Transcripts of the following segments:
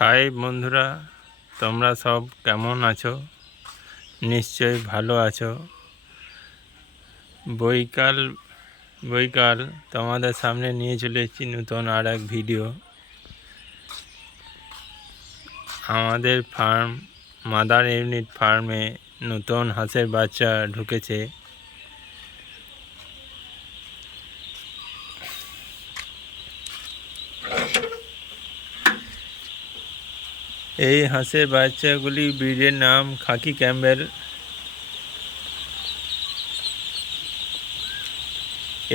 High বন্ধুরা, তোমরা সব কেমন আছো? নিশ্চয়ই ভালো আছো। বৈকাল বৈকাল তোমাদের সামনে নিয়ে চলে এসেছি নতুন আর এক ভিডিও। আমাদের ফার্ম মাদার ইউনিট ফার্মে নতুন হাঁসের বাচ্চা ঢুকেছে। এই হাঁসের বাচ্চাগুলি ব্রিডের নাম খাকি ক্যাম্বেল।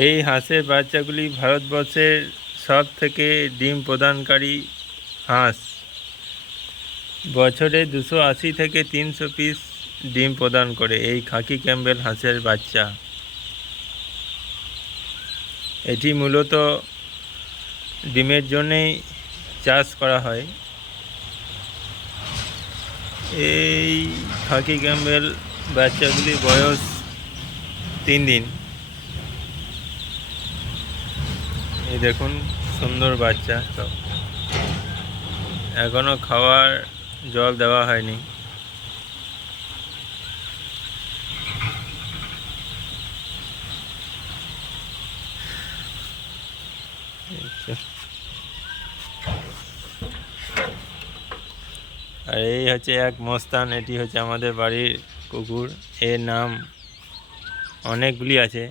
এই হাঁসের বাচ্চাগুলি ভারতবর্ষের সব থেকে ডিম প্রদানকারী হাঁস। বছরে 280 থেকে 300 পিস ডিম প্রদান করে এই খাকি ক্যাম্বেল হাঁসের বাচ্চা। এটি মূলত ডিমের জন্যেই চাষ করা হয়। এই খাকি ক্যাম্বেল বাচ্চাগুলির বয়স 3 দিন। এই দেখুন, সুন্দর বাচ্চা সব। এখনো খাওয়ার জল দেওয়া হয়নি। আর এই হচ্ছে এক মস্তান। এটি হচ্ছে আমাদের বাড়ির কুকুর। এর নাম অনেকগুলি আছে।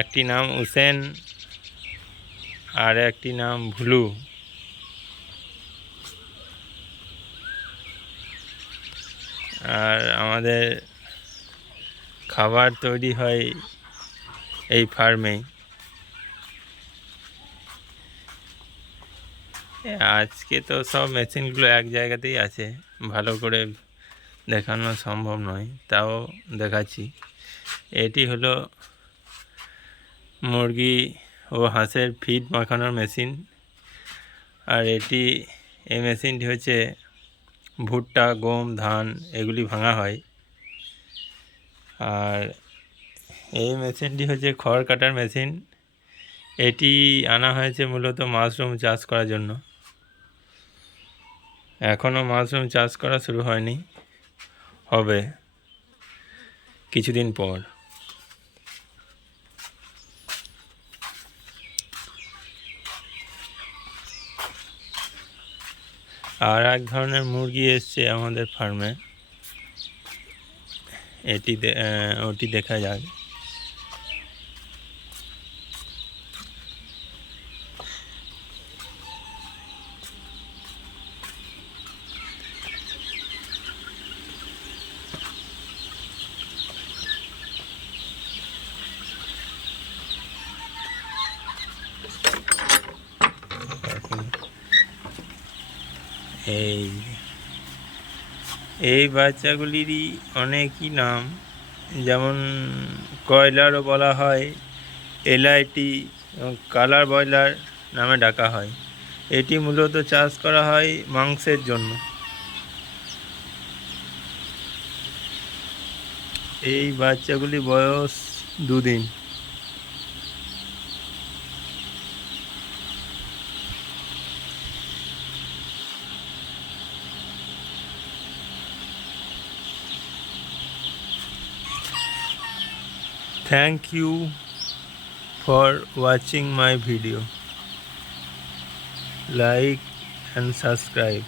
একটি নাম হুসেন আর একটি নাম ভুলু। আর আমাদের খাবার তৈরি হয় এই ফার্মেই। আজকে তো সব মেশিনগুলো এক জায়গাতেই আছে, ভালো করে দেখানো সম্ভব নয়, তাও দেখাচ্ছি। এটি হলো মুরগি ও হাঁসের ফিড মাখানোর মেশিন। আর এই মেশিনটি হচ্ছে ভুট্টা, গম, ধান এগুলি ভাঙা হয়। আর এই মেশিনটি হচ্ছে খড় কাটার মেশিন। এটি আনা হয়েছে মূলত মাশরুম চাষ করার জন্য। এখনও মাশরুম চাষ করা শুরু হয়নি, হবে কিছুদিন পর। আর এক ধরনের মুরগি এসছে আমাদের ফার্মে, ওটি দেখা যাক। এই বাচ্চাগুলিরই অনেকই নাম, যেমন কয়লারও বলা হয়, এলআইটি এবং কালার ব্রয়লার নামে ডাকা হয়। এটি মূলত চাষ করা হয় মাংসের জন্য। এই বাচ্চাগুলি বয়স 2 দিন। Thank you for watching my video. Like and subscribe.